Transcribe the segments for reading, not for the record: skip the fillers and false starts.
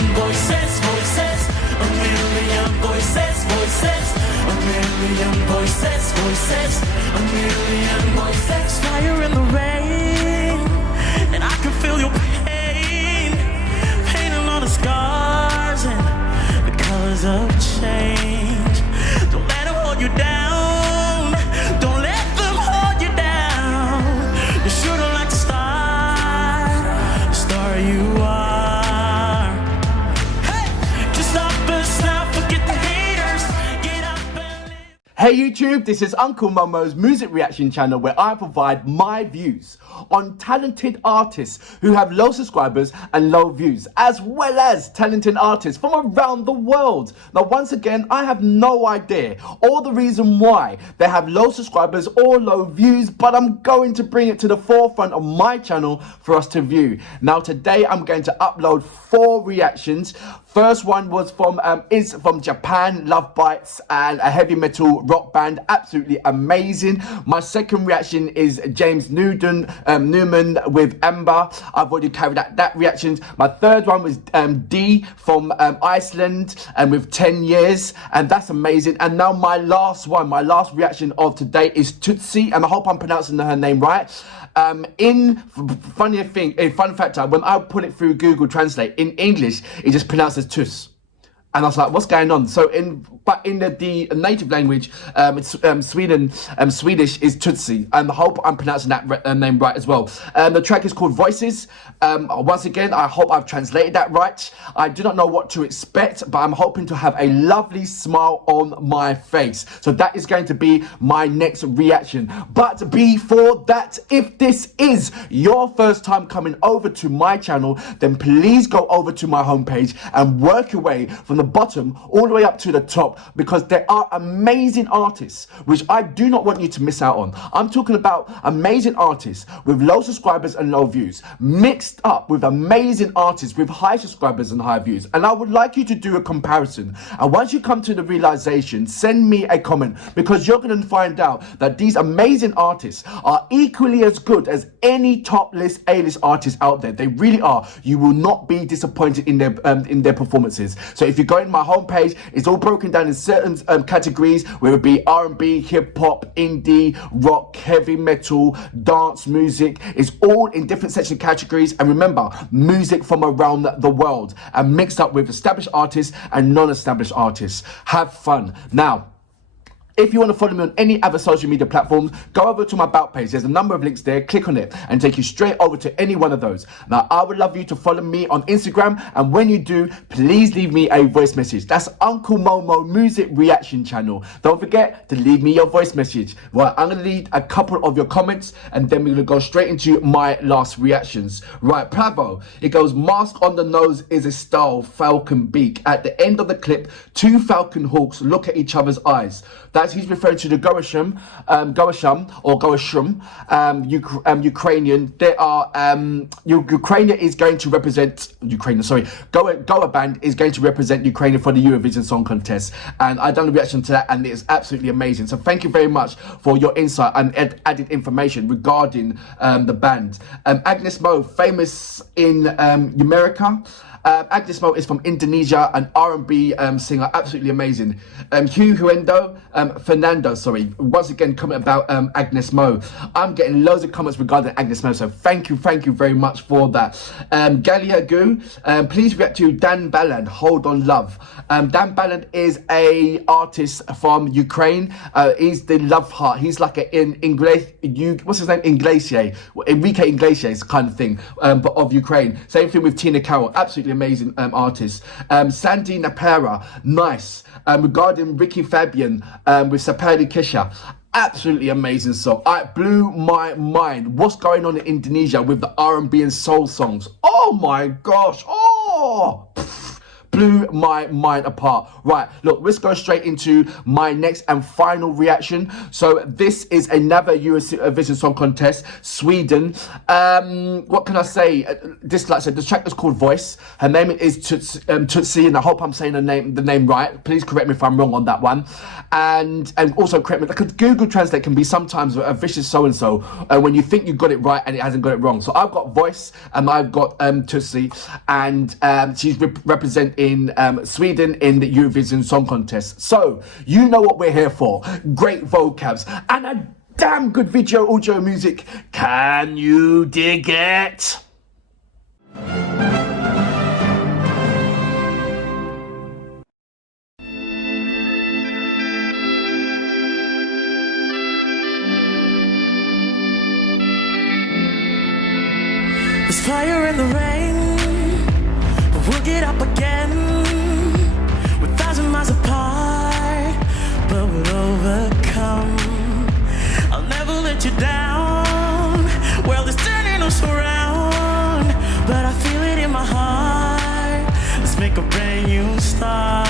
million voices, voices, a million voices, voices, a million voices, voices, a million voices. Fire in the rain, and I can feel your pain, painting on the scars and the colors of change. Don't let them hold you down, don't let them hold you down. You shouldn't like to start the star you are. Hey, just stop us now, forget the haters, get up and live. Hey YouTube, this is Uncle Momo's music reaction channel where I provide my views on talented artists who have low subscribers and low views, as well as talented artists from around the world. Now, once again, I have no idea or the reason why they have low subscribers or low views, but I'm going to bring it to the forefront of my channel for us to view. Now, today I'm going to upload 4 reactions. First one was is from Japan, Love Bites, and a heavy metal rock band, absolutely amazing. My second reaction is James Newman with Amber. I've already carried out that reaction. My third one was D from Iceland and with 10 years, and that's amazing. And now my last reaction of today is Tusse, and I hope I'm pronouncing her name right. Fun factor, when I put it through Google Translate, in English it just pronounces Tusse. And I was like, what's going on? So in the native language, it's Swedish is Tusse. And I hope I'm pronouncing that name right as well. The track is called Voices. Once again, I hope I've translated that right. I do not know what to expect, but I'm hoping to have a lovely smile on my face. So that is going to be my next reaction. But before that, if this is your first time coming over to my channel, then please go over to my homepage and work your way from the bottom all the way up to the top, because there are amazing artists which I do not want you to miss out on. I'm talking about amazing artists with low subscribers and low views mixed up with amazing artists with high subscribers and high views, and I would like you to do a comparison. And once you come to the realization, send me a comment, because you're going to find out that these amazing artists are equally as good as any top list A-list artists out there. They really are. You will not be disappointed in their performances. So if you go in my homepage, it's all broken down in certain categories, whether it be R&B, hip-hop, indie, rock, heavy metal, dance music. It's all in different section categories, and remember, music from around the world and mixed up with established artists and non-established artists. Have fun. Now, if you want to follow me on any other social media platforms, go over to my About page. There's a number of links there. Click on it and take you straight over to any one of those. Now, I would love you to follow me on Instagram, and when you do, please leave me a voice message. That's Uncle Momo Music Reaction Channel. Don't forget to leave me your voice message. Well, I'm going to read a couple of your comments, and then we're going to go straight into my last reactions. Right, Pravo. It goes, mask on the nose is a style, falcon beak. At the end of the clip, 2 falcon hawks look at each other's eyes. That's he's referring to the Goasham, Ukrainian. There are Ukraine is going to represent Ukraine. Sorry, Goa band is going to represent Ukraine for the Eurovision Song Contest, and I done a reaction to that, and it is absolutely amazing. So thank you very much for your insight and added information regarding the band. Agnes Mo, famous in America. Agnes Mo is from Indonesia, an R&B singer, absolutely amazing. Hugh Huendo, Fernando, sorry, once again comment about Agnes Mo. I'm getting loads of comments regarding Agnes Mo, so thank you very much for that. Galia Gu, please react to Dan Balland, Hold On Love. Dan Balland is a artist from Ukraine. He's the love heart. He's like what's his name? Enrique Iglesias kind of thing, but of Ukraine. Same thing with Tina Carroll, absolutely amazing artist. Sandy Napera, nice. Regarding Ricky Fabian with Sapari Kisha, absolutely amazing song. It blew my mind. What's going on in Indonesia with the R&B and soul songs? Oh my gosh. blew my mind apart. Right, look, let's go straight into my next and final reaction. So this is another Eurovision Song Contest, Sweden. What can I say? This, like I said, the track is called Voice. Her name is Tusse, and I hope I'm saying the name right. Please correct me if I'm wrong on that one. And also correct me, because Google Translate can be sometimes a vicious so-and-so when you think you got it right and it hasn't got it wrong. So I've got Voice and I've got Tusse, and she's representing Sweden in the Eurovision Song Contest. So you know what we're here for. Great vocabs and a damn good video audio music. Can you dig it? There's fire in the rain, but we'll get up again. We're 1,000 miles apart, but we'll overcome. I'll never let you down. World is turning us around, but I feel it in my heart. Let's make a brand new start.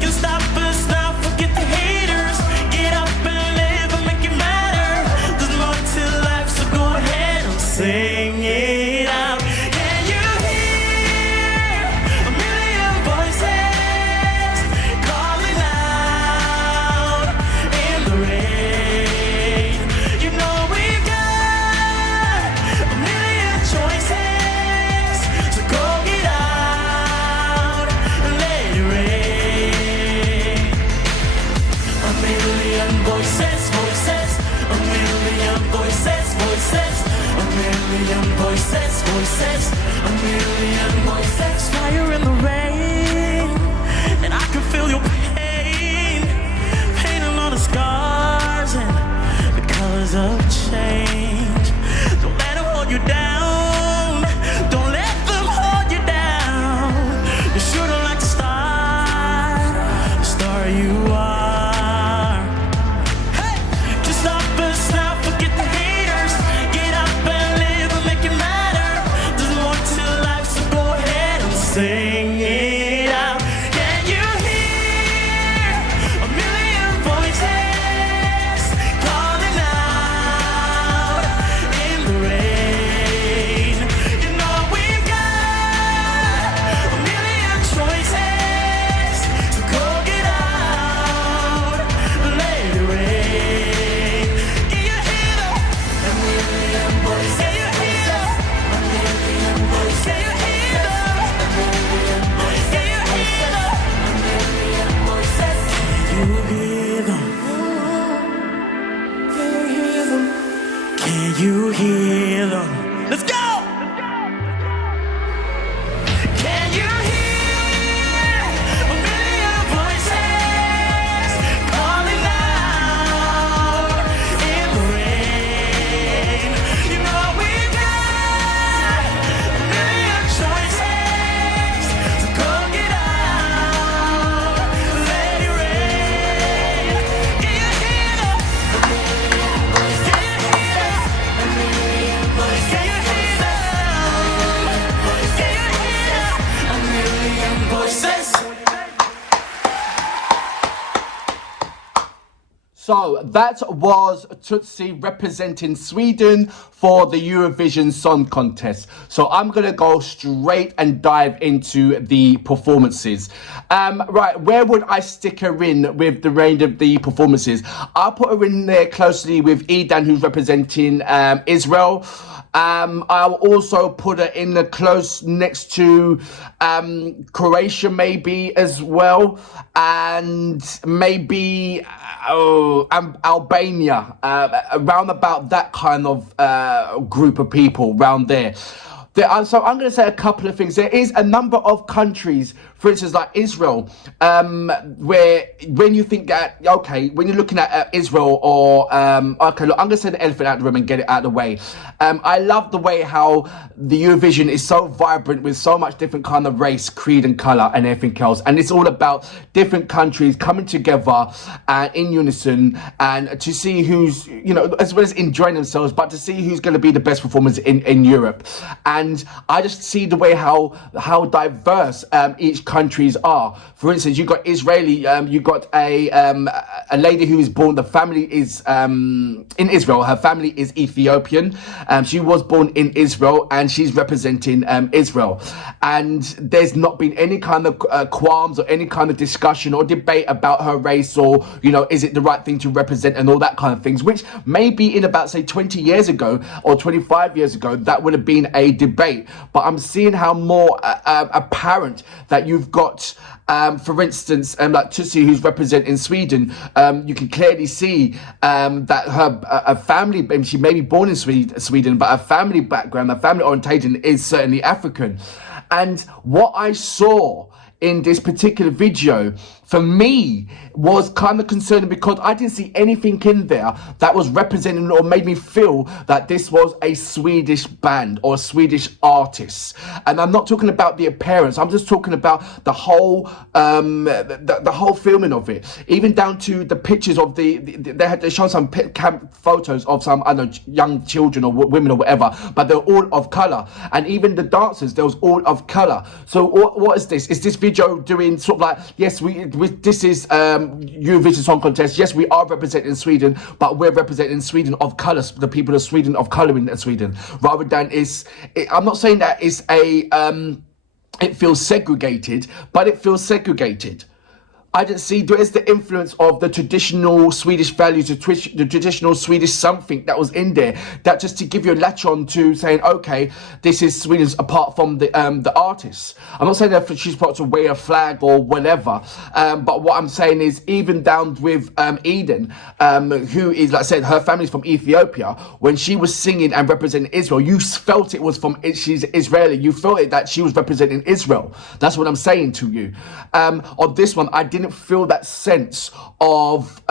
Can't stop us now, forget the haters. Get up and live and make it matter. There's more to life, so go ahead and sing it out. Can you hear a million voices calling out in the rain? You know we've got a million choices, so go get out and let it rain. A million voices, voices, a million voices, voices, a million voices, voices, a million voices. Fire in the rain, and I can feel your pain, painting on the scars and the colors of change. Don't let them hold you down, don't let them hold you down. You shouldn't like to start the star you are. Hey, just stop us now, forget the haters. Get up and live and make it matter. There's more to life, so go ahead and sing it out. Can you hear a million voices calling out in the rain? You know we've got a million choices, so go get out and let it rain. Can you hear them? A million voices. Can you hear them? A million voices. Can you hear them? A million voices. Can you hear them? A million voices. Can you hear them? Can you hear them? Can you hear them? Let's go! Can you hear a million voices calling out in the rain? You know we've got a million choices, so go get out, let it rain. Can you hear them? A million voices. Can you hear them? A million voices. Can you hear them? Can you hear them? A million voices. So that was Tusse representing Sweden for the Eurovision Song Contest. So I'm going to go straight and dive into the performances. Right, where would I stick her in with the range of the performances? I'll put her in there closely with Edan, who's representing Israel. I'll also put her in the close next to Croatia maybe as well, and maybe Albania, around about that kind of group of people around there. So I'm going to say a couple of things. There is a number of countries for instance, like Israel, where when you think that, okay, when you're looking at Israel or, okay, look, I'm going to say the elephant out of the room and get it out of the way. I love the way how the Eurovision is so vibrant with so much different kind of race, creed and colour and everything else. And it's all about different countries coming together and in unison and to see who's, you know, as well as enjoying themselves, but to see who's going to be the best performers in Europe. And I just see the way how diverse each countries are. For instance, you've got Israeli, you've got a lady who is born, the family is in Israel, her family is Ethiopian. She was born in Israel and she's representing Israel. And there's not been any kind of qualms or any kind of discussion or debate about her race or, you know, is it the right thing to represent and all that kind of things, which maybe in about, say, 20 years ago or 25 years ago, that would have been a debate. But I'm seeing how more apparent that you've got, for instance, like Tusse, who's representing Sweden, you can clearly see that her family, she may be born in Sweden, but her family background, her family orientation is certainly African. And what I saw in this particular video, for me, was kind of concerning because I didn't see anything in there that was representing or made me feel that this was a Swedish band or a Swedish artist. And I'm not talking about the appearance. I'm just talking about the whole the whole filming of it, even down to the pictures of they showed some camp photos of some, I don't know, young children or women or whatever, but they're all of color. And even the dancers, there was all of color. So what is this? Is this video doing sort of like, yes, this is Eurovision Song Contest. Yes, we are representing Sweden, but we're representing Sweden of colour, the people of Sweden of colour in Sweden, rather than I'm not saying that it's it feels segregated, but it feels segregated. I didn't see there's the influence of the traditional Swedish values, the traditional Swedish something that was in there, that just to give you a latch on to saying, okay, this is Sweden's apart from the artists. I'm not saying that she's supposed to wear a flag or whatever, but what I'm saying is even down with Eden, who is, like I said, her family's from Ethiopia. When she was singing and representing Israel, you felt it was she's Israeli. You felt it that she was representing Israel. That's what I'm saying to you. On this one, I didn't feel that sense of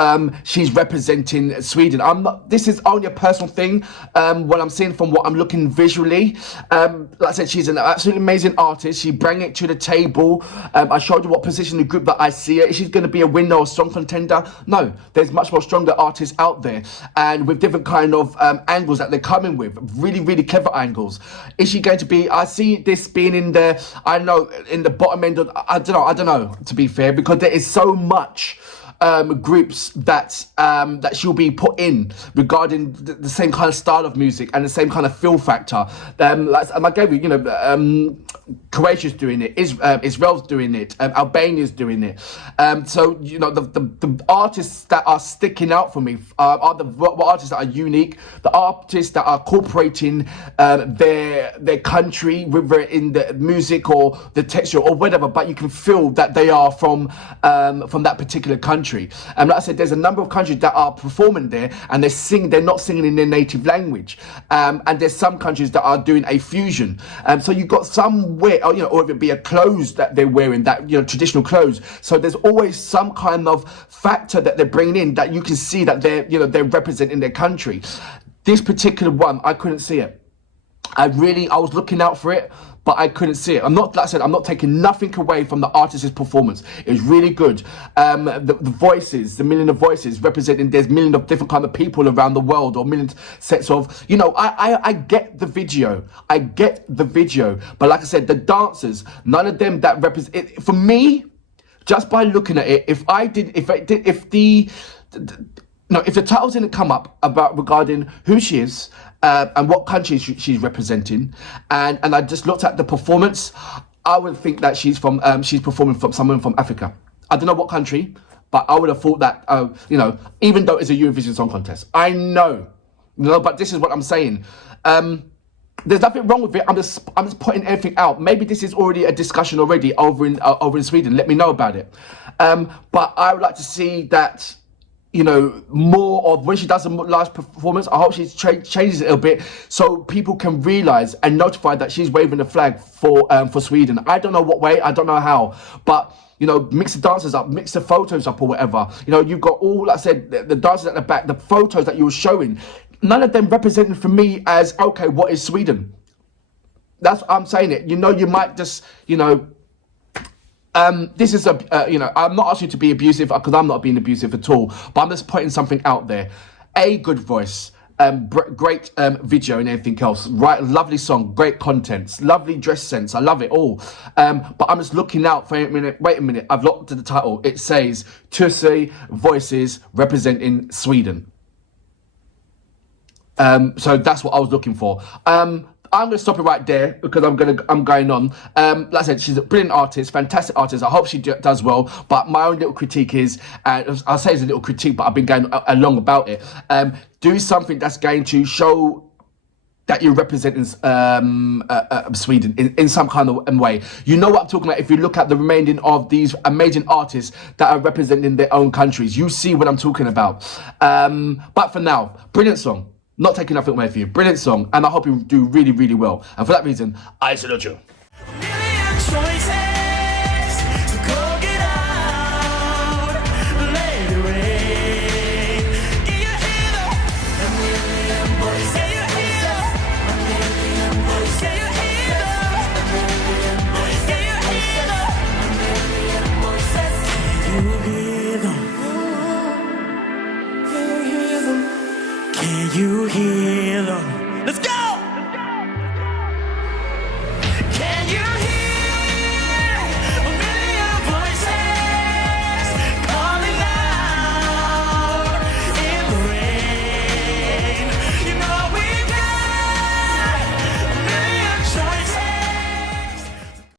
she's representing Sweden. This is only a personal thing, what I'm seeing from what I'm looking visually. Like I said, she's an absolutely amazing artist. She bring it to the table. I showed you what position in the group that I see her. Is she going to be a winner or song contender? No, there's much more stronger artists out there, and with different kind of angles that they're coming with, really, really clever angles. Is she going to be? I see this being in the, I know, in the bottom end of, I don't know, to be fair, because there is so much groups that she'll be put in regarding the same kind of style of music and the same kind of feel factor. Like I gave you, Croatia's doing it, Israel's doing it, Albania's doing it. So you know the artists that are sticking out for me are the artists that are unique, the artists that are incorporating their country, whether in the music or the texture or whatever. But you can feel that they are from that particular country. And like I said, there's a number of countries that are performing there, and they're not singing in their native language. And there's some countries that are doing a fusion. So you've got some way, or if it be a clothes that they're wearing, that traditional clothes. So there's always some kind of factor that they're bringing in that you can see that they're representing their country. This particular one, I couldn't see it. I was looking out for it, but I couldn't see it. I'm not taking nothing away from the artist's performance. It was really good. The voices, the million of voices representing, there's millions of different kind of people around the world, or millions sets of, I get the video. I get the video. But like I said, the dancers, none of them that represent it. For me, just by looking at it, if the titles didn't come up regarding who she is, and what country she's representing, and I just looked at the performance, I would think that she's performing from someone from Africa. I don't know what country, but I would have thought that, even though it's a Eurovision Song Contest, I know, but this is what I'm saying. There's nothing wrong with it. I'm just putting everything out. Maybe this is already a discussion over in Sweden. Let me know about it. But I would like to see that you know, more of when she does a live performance. I hope she changes it a little bit so people can realise and notify that she's waving the flag for Sweden. I don't know what way, I don't know how, but you know, mix the dancers up, mix the photos up or whatever. You know, you've got all, like I said, the dancers at the back, the photos that you were showing, none of them represented for me as, okay, what is Sweden? That's what I'm saying it. You know, you might just, you know, this is you know, I'm not asking you to be abusive because I'm not being abusive at all, but I'm just putting something out there. A good voice, great video and everything else, right? Lovely song, great content, lovely dress sense. I love it all. But I'm just looking out for a minute. Wait a minute. I've looked at the title. It says Tusse voices representing Sweden. So that's what I was looking for. I'm going to stop it right there because I'm going on. Like I said, she's a brilliant artist, fantastic artist. I hope she does well. But my own little critique is, I'll say it's a little critique, but I've been going along about it. Do something that's going to show that you're representing Sweden in some kind of way. You know what I'm talking about. If you look at the remaining of these amazing artists that are representing their own countries, you see what I'm talking about. But for now, brilliant song. Not taking nothing away from you. Brilliant song. And I hope you do really, really well. And for that reason, I salute you. Million choices.